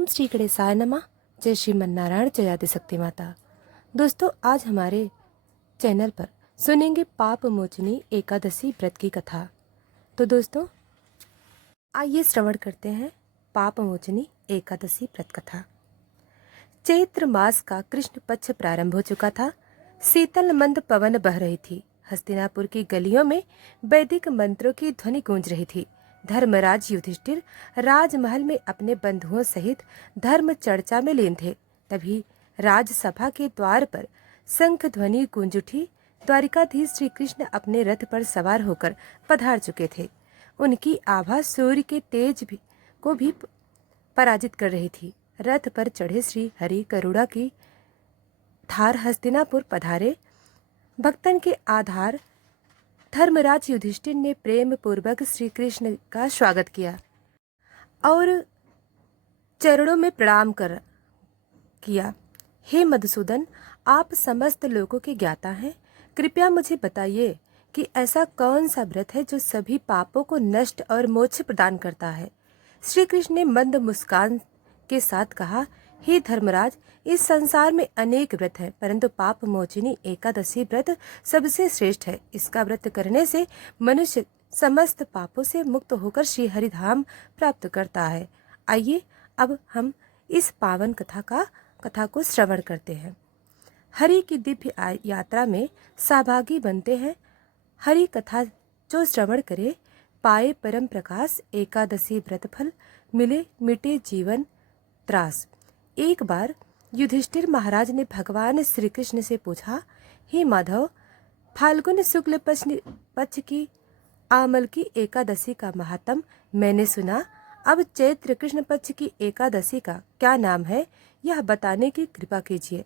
ओम श्री गणेशाय नमः। जय श्रीमन्नारायण, जय आदिशक्ति माता। दोस्तों, आज हमारे चैनल पर सुनेंगे पाप मोचनी एकादशी व्रत की कथा। तो दोस्तों, आइए श्रवण करते हैं पाप मोचनी एकादशी व्रत कथा। चैत्र मास का कृष्ण पक्ष प्रारंभ हो चुका था। शीतल मंद पवन बह रही थी। हस्तिनापुर की गलियों में वैदिक मंत्रों की ध्वनि गूंज रही थी। धर्मराज युधिष्ठिर राजमहल में अपने बंधुओं सहित धर्म चर्चा में लीन थे। तभी राजसभा के द्वार पर शंख ध्वनि गूंज उठी। द्वारिकाधीश श्री कृष्ण अपने रथ पर सवार होकर पधार चुके थे। उनकी आभा सूर्य के तेज को भी पराजित कर रही थी। रथ पर चढ़े श्री हरि करुणा की धार हस्तिनापुर पधारे। भक्तन के आधार धर्मराज युधिष्ठिर ने प्रेम पूर्वक श्री कृष्ण का स्वागत किया और चरणों में प्रणाम किया। हे मधुसूदन, आप समस्त लोगों के ज्ञाता हैं। कृपया मुझे बताइए कि ऐसा कौन सा व्रत है जो सभी पापों को नष्ट और मोक्ष प्रदान करता है। श्री कृष्ण ने मंद मुस्कान के साथ कहा, हे धर्मराज, इस संसार में अनेक व्रत हैं, परंतु पाप मोचनी एकादशी व्रत सबसे श्रेष्ठ है। इसका व्रत करने से मनुष्य समस्त पापों से मुक्त होकर श्री हरिधाम प्राप्त करता है। आइए अब हम इस पावन कथा को श्रवण करते हैं। हरि की दिव्य यात्रा में सहभागी बनते हैं। हरि कथा जो श्रवण करे पाए परम प्रकाश। एकादशी व्रत फल मिले मिटे जीवन त्रास। एक बार युधिष्ठिर महाराज ने भगवान श्री कृष्ण से पूछा, हे माधव, फाल्गुन शुक्ल पक्ष की आमल की एकादशी का महात्म मैंने सुना। अब चैत्र कृष्ण पक्ष की एकादशी का क्या नाम है, यह बताने की कृपा कीजिए।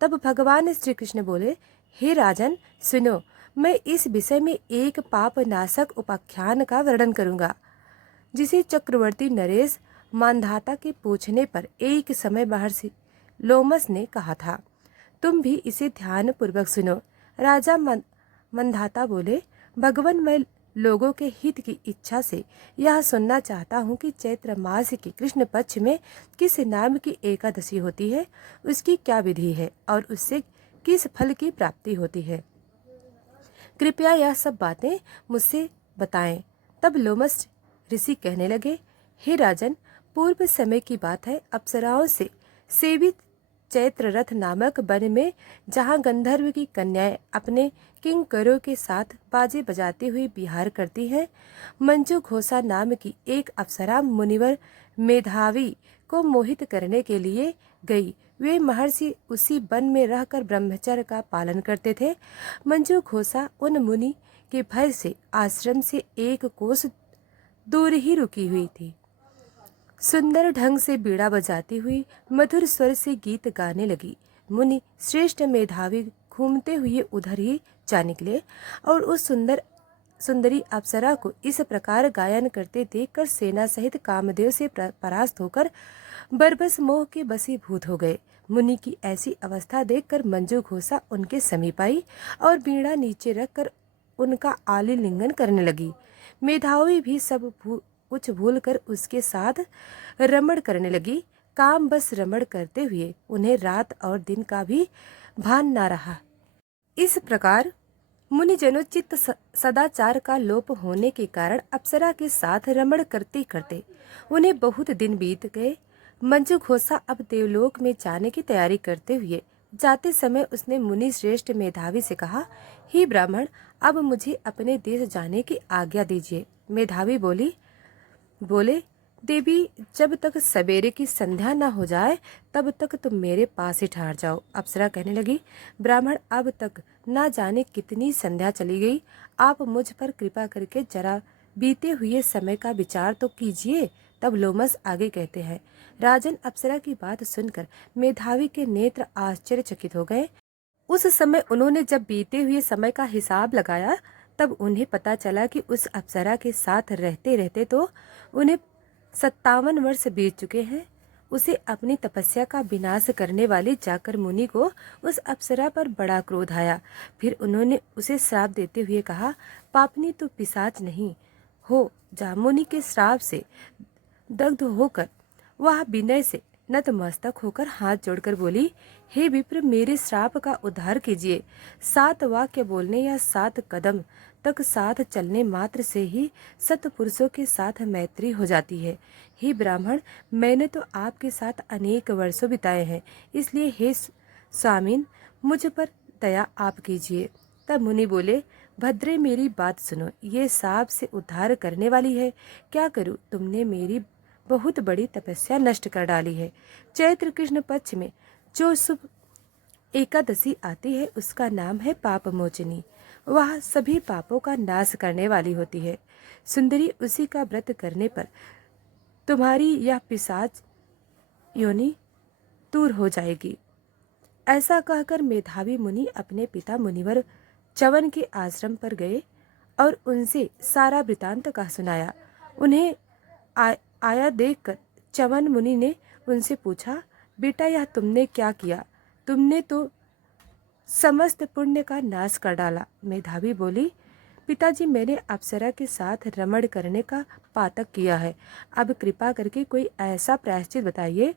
तब भगवान श्री कृष्ण बोले, हे राजन, सुनो, मैं इस विषय में एक पाप नाशक उपाख्यान का वर्णन करूंगा, जिसे चक्रवर्ती नरेश मानधाता के पूछने पर एक समय महर्षि लोमस ने कहा था। तुम भी इसे ध्यान पूर्वक सुनो। राजा मंधाता बोले, भगवान, मैं लोगों के हित की इच्छा से यह सुनना चाहता हूँ कि चैत्र मास के कृष्ण पक्ष में किस नाम की एकादशी होती है, उसकी क्या विधि है और उससे किस फल की प्राप्ति होती है। कृपया यह सब बातें मुझसे बताएं। तब लोमस ऋषि कहने लगे, हे राजन, पूर्व समय की बात है। अप्सराओं से सेवित चैत्र रथ नामक वन में जहाँ गंधर्व की कन्याएं अपने किंकरों के साथ बाजे बजाती हुई विहार करती हैं, मंजू घोषा नाम की एक अप्सरा मुनिवर मेधावी को मोहित करने के लिए गई। वे महर्षि उसी वन में रहकर ब्रह्मचर्य का पालन करते थे। मंजू घोषा उन मुनि के भय से आश्रम से एक कोस दूर ही रुकी हुई थी। सुंदर ढंग से बीड़ा बजाती हुई मधुर स्वर से गीत गाने लगी। मुनि श्रेष्ठ मेधावी घूमते हुए उधर ही जा निकले और उस सुंदरी अप्सरा को इस प्रकार गायन करते देखकर सेना सहित कामदेव से परास्त होकर बरबस मोह के वशीभूत हो गए। मुनि की ऐसी अवस्था देखकर मंजू घोषा उनके समीप आई और बीड़ा नीचे रखकर उनका आलिंगन करने लगी। मेधावी भी सब कुछ भूलकर उसके साथ रमण करने लगी। काम बस रमण करते हुए उन्हें रात और दिन का भी भान न रहा। इस प्रकार मुनिजनों चित्त सदाचार का लोप होने के कारण अप्सरा के साथ रमण करते करते उन्हें बहुत दिन बीत गए। मंजू घोषा अब देवलोक में जाने की तैयारी करते हुए जाते समय उसने मुनि श्रेष्ठ मेधावी से कहा, हे ब्राह्मण, अब मुझे अपने देश जाने की आज्ञा दीजिए। मेधावी बोले, देवी, जब तक सवेरे की संध्या न हो जाए तब तक तुम मेरे पास ही ठहर जाओ। अप्सरा कहने लगी, ब्राह्मण, अब तक न जाने कितनी संध्या चली गई। आप मुझ पर कृपा करके जरा बीते हुए समय का विचार तो कीजिए। तब लोमस आगे कहते हैं, राजन, अप्सरा की बात सुनकर मेधावी के नेत्र आश्चर्यचकित हो गए। उस समय उन्होंने जब बीते हुए समय का हिसाब लगाया तब उन्हें पता चला कि उस अप्सरा के साथ रहते रहते तो उन्हें 57 वर्ष बीत चुके हैं। उसे अपनी तपस्या का विनाश करने वाली जाकर मुनि को उस अप्सरा पर बड़ा क्रोध आया। फिर उन्होंने उसे श्राप देते हुए कहा, पापनी, तू पिशाच नहीं हो जा। मुनि के श्राप से दग्ध होकर वह विनय से नतमस्तक होकर हाथ जोड़कर बोली, हे विप्र, मेरे श्राप का उद्धार कीजिए। 7 वाक्य बोलने या 7 कदम तक साथ चलने मात्र से ही सत्पुरुषों के साथ मैत्री हो जाती है। हे ब्राह्मण, मैंने तो आपके साथ अनेक वर्षों बिताए हैं, इसलिए हे स्वामीन, मुझ पर दया आप कीजिए। तब मुनि बोले, भद्रे, मेरी बात सुनो, ये सांप से उद्धार करने वाली है। क्या करूं, तुमने मेरी बहुत बड़ी तपस्या नष्ट कर डाली है। चैत्र कृष्ण पक्ष में जो शुभ एकादशी आती है उसका नाम है पाप मोचनी। वह सभी पापों का नाश करने वाली होती है। सुंदरी, उसी का व्रत करने पर तुम्हारी यह पिशाच योनि दूर हो जाएगी। ऐसा कहकर मेधावी मुनि अपने पिता मुनिवर च्यवन के आश्रम पर गए और उनसे सारा वृतांत कह सुनाया। उन्हें आया देखकर च्यवन मुनि ने उनसे पूछा, बेटा, यह तुमने क्या किया? तुमने तो समस्त पुण्य का नाश कर डाला। मेधावी बोली, पिताजी, मैंने अप्सरा के साथ रमण करने का पातक किया है। अब कृपा करके कोई ऐसा प्रायश्चित बताइए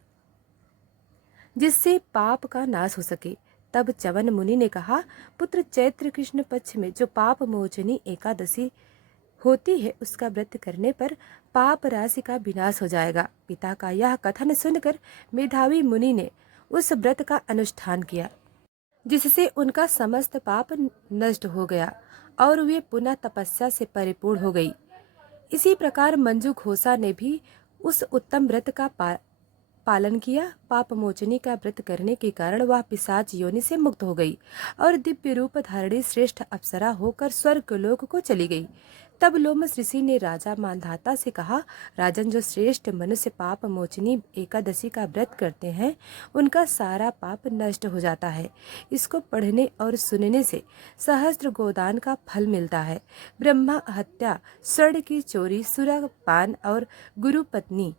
जिससे पाप का नाश हो सके। तब च्यवन मुनि ने कहा, पुत्र, चैत्र कृष्ण पक्ष में जो पाप मोचनी एकादशी होती है उसका व्रत करने पर पाप राशि का विनाश हो जाएगा। पिता का यह कथन सुनकर मेधावी मुनि ने उस व्रत का अनुष्ठान किया, जिससे उनका समस्त पाप नष्ट हो गया और वे पुनः तपस्या से परिपूर्ण हो गई। इसी प्रकार मंजू घोषा ने भी उस उत्तम व्रत का पालन किया। पाप मोचनी का व्रत करने के कारण वह पिशाच योनि से मुक्त हो गई और दिव्य रूप धारणी श्रेष्ठ अप्सरा होकर स्वर्ग लोक को चली गई। तब लोमस ऋषि ने राजा मानधाता से कहा, राजन, जो श्रेष्ठ मनुष्य पाप मोचनी एकादशी का व्रत करते हैं उनका सारा पाप नष्ट हो जाता है। इसको पढ़ने और सुनने से सहस्त्र गोदान का फल मिलता है। ब्रह्मा हत्या, स्वर्ण की चोरी, सुरापान और गुरु पत्नी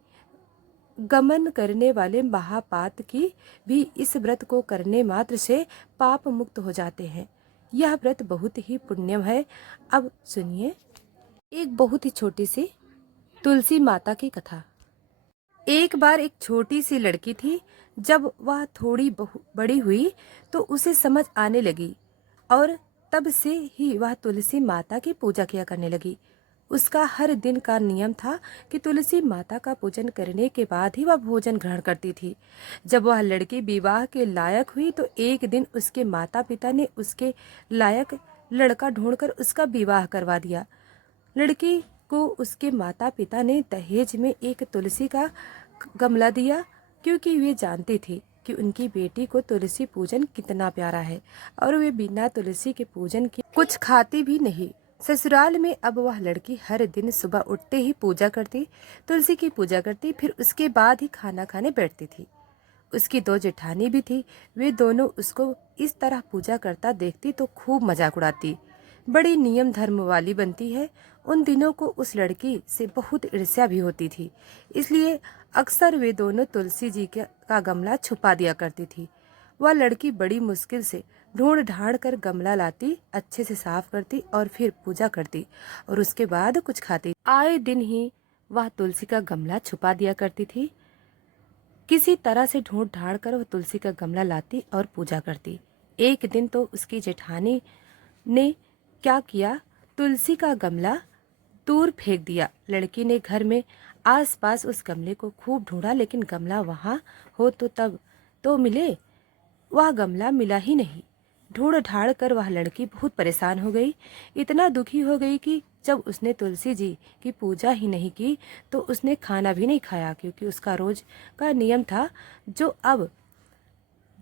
गमन करने वाले महापात की भी इस व्रत को करने मात्र से पाप मुक्त हो जाते हैं। यह व्रत बहुत ही पुण्यम है। अब सुनिए एक बहुत ही छोटी सी तुलसी माता की कथा। एक बार एक छोटी सी लड़की थी। जब वह थोड़ी बड़ी हुई तो उसे समझ आने लगी और तब से ही वह तुलसी माता की पूजा किया करने लगी। उसका हर दिन का नियम था कि तुलसी माता का पूजन करने के बाद ही वह भोजन ग्रहण करती थी। जब वह लड़की विवाह के लायक हुई तो एक दिन उसके माता पिता ने उसके लायक लड़का ढूंढकर उसका विवाह करवा दिया। लड़की को उसके माता पिता ने दहेज में एक तुलसी का गमला दिया, क्योंकि वे जानते थे कि उनकी बेटी को तुलसी पूजन कितना प्यारा है और वे बिना तुलसी के पूजन के कुछ खाती भी नहीं। ससुराल में अब वह लड़की हर दिन सुबह उठते ही पूजा करती, तुलसी की पूजा करती, फिर उसके बाद ही खाना खाने बैठती थी। उसकी 2 जेठानी भी थी। वे दोनों उसको इस तरह पूजा करता देखती तो खूब मजाक उड़ाती। बड़ी नियम धर्म वाली बनती है। उन दिनों को उस लड़की से बहुत ईर्ष्या भी होती थी, इसलिए अक्सर वे दोनों तुलसी जी का गमला छुपा दिया करती थी। वह लड़की बड़ी मुश्किल से ढूंढ ढांड कर गमला लाती, अच्छे से साफ करती और फिर पूजा करती और उसके बाद कुछ खाती। आए दिन ही वह तुलसी का गमला छुपा दिया करती थी। किसी तरह से ढूंढ ढांड कर वह तुलसी का गमला लाती और पूजा करती। एक दिन तो उसकी जेठानी ने क्या किया, तुलसी का गमला दूर फेंक दिया। लड़की ने घर में आसपास उस गमले को खूब ढूंढा, लेकिन गमला वहाँ हो तो तब तो मिले, वह गमला मिला ही नहीं। ढूंढ ढाड़ कर वह लड़की बहुत परेशान हो गई। इतना दुखी हो गई कि जब उसने तुलसी जी की पूजा ही नहीं की तो उसने खाना भी नहीं खाया, क्योंकि उसका रोज का नियम था।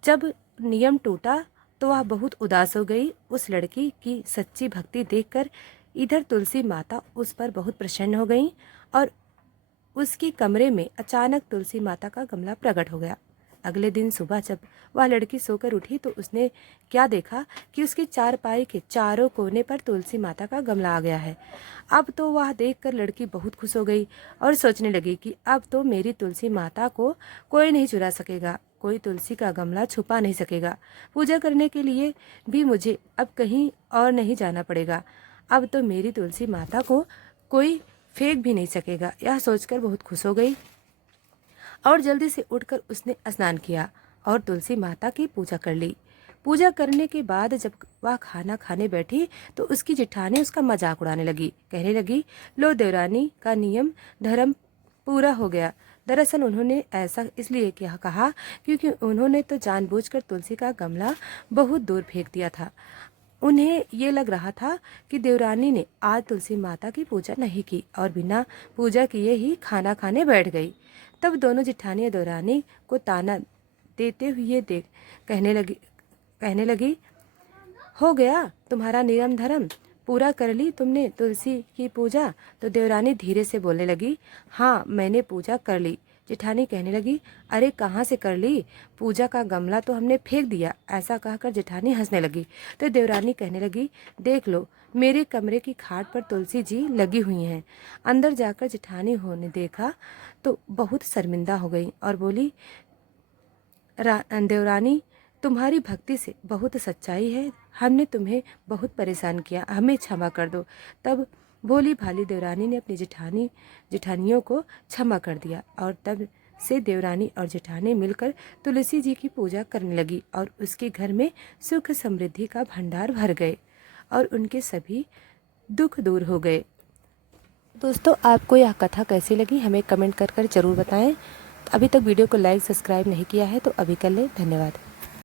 जब नियम टूटा तो वह बहुत उदास हो गई। उस लड़की की सच्ची भक्ति देखकर इधर तुलसी माता उस पर बहुत प्रसन्न हो गई और उसकी कमरे में अचानक तुलसी माता का गमला प्रकट हो गया। अगले दिन सुबह जब वह लड़की सोकर उठी तो उसने क्या देखा कि उसकी चारपाई के चारों कोने पर तुलसी माता का गमला आ गया है। अब तो वह देखकर लड़की बहुत खुश हो गई और सोचने लगी कि अब तो मेरी तुलसी माता को कोई नहीं चुरा सकेगा, कोई तुलसी का गमला छुपा नहीं सकेगा। पूजा करने के लिए भी मुझे अब कहीं और नहीं जाना पड़ेगा। अब तो मेरी तुलसी माता को कोई फेंक भी नहीं सकेगा। यह सोचकर बहुत खुश हो गई। और जल्दी से उठकर उसने स्नान किया और तुलसी माता की पूजा कर ली। पूजा करने के बाद जब वह खाना खाने बैठी तो उसकी जेठानी उसका मजाक उड़ाने लगी, कहने लगी, लो देवरानी का नियम धर्म पूरा हो गया। दरअसल उन्होंने ऐसा इसलिए कहा क्योंकि उन्होंने तो जानबूझकर तुलसी का गमला बहुत दूर फेंक दिया था। उन्हें ये लग रहा था कि देवरानी ने आज तुलसी माता की पूजा नहीं की और बिना पूजा किए ही खाना खाने बैठ गई। तब दोनों जेठानी देवरानी को ताना देते हुए देख कहने लगी, हो गया तुम्हारा नियम धर्म, पूरा कर ली तुमने तुलसी की पूजा। तो देवरानी धीरे से बोलने लगी, हाँ मैंने पूजा कर ली। जेठानी कहने लगी, अरे कहाँ से कर ली, पूजा का गमला तो हमने फेंक दिया। ऐसा कहकर जेठानी हंसने लगी। तो देवरानी कहने लगी, देख लो मेरे कमरे की खाट पर तुलसी जी लगी हुई हैं। अंदर जाकर जेठानी होने देखा तो बहुत शर्मिंदा हो गई और बोली, देवरानी तुम्हारी भक्ति से बहुत सच्चाई है, हमने तुम्हें बहुत परेशान किया, हमें क्षमा कर दो। तब भोली भाली देवरानी ने अपनी जेठानियों को क्षमा कर दिया और तब से देवरानी और जेठानी मिलकर तुलसी जी की पूजा करने लगी और उसके घर में सुख समृद्धि का भंडार भर गए और उनके सभी दुख दूर हो गए। दोस्तों आपको यह कथा कैसी लगी हमें कमेंट कर ज़रूर बताएं। अभी तक वीडियो को लाइक सब्सक्राइब नहीं किया है तो अभी कर लें। धन्यवाद।